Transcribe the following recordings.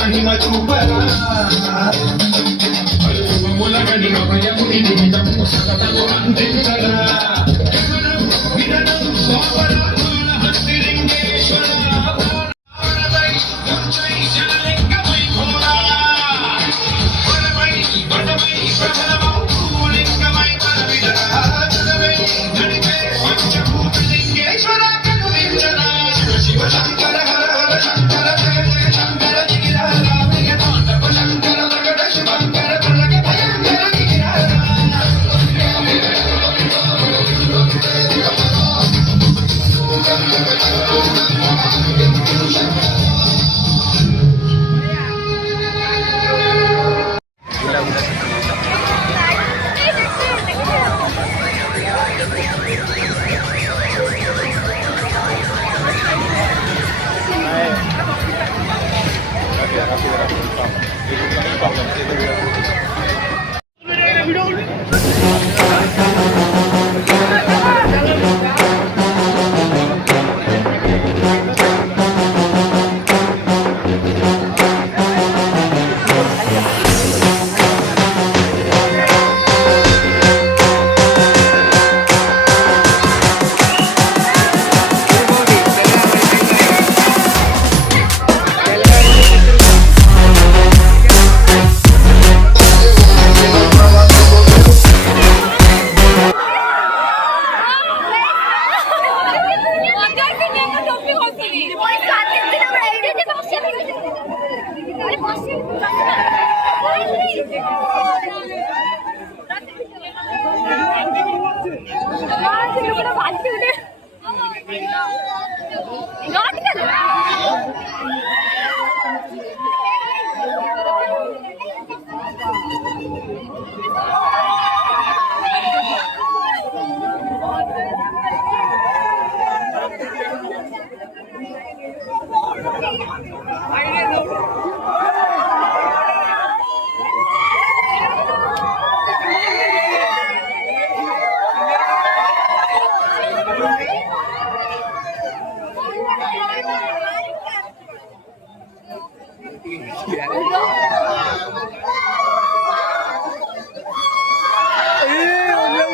महिमा चूपरा मूलगनि भयमुनि निमित्तము సకటము అందించరా వినడం స్వాపరాధుల హస్తిలింగేశ్వర వరదై దుర్జై జనలింగమై ఘోరా వరమై ప్రబలమౌ లింగమై పరవిడరా జనవై నడిపే పంచభూతలింగేశ్వర కరుణించరా శివ శివ శంకర హర హర శంకర జయ జయ శంకర గిరిధర రామయ్య తాండవ శంకర లగడ శివంకర ప్రళయ భయంకర గిరిధర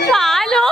Halo.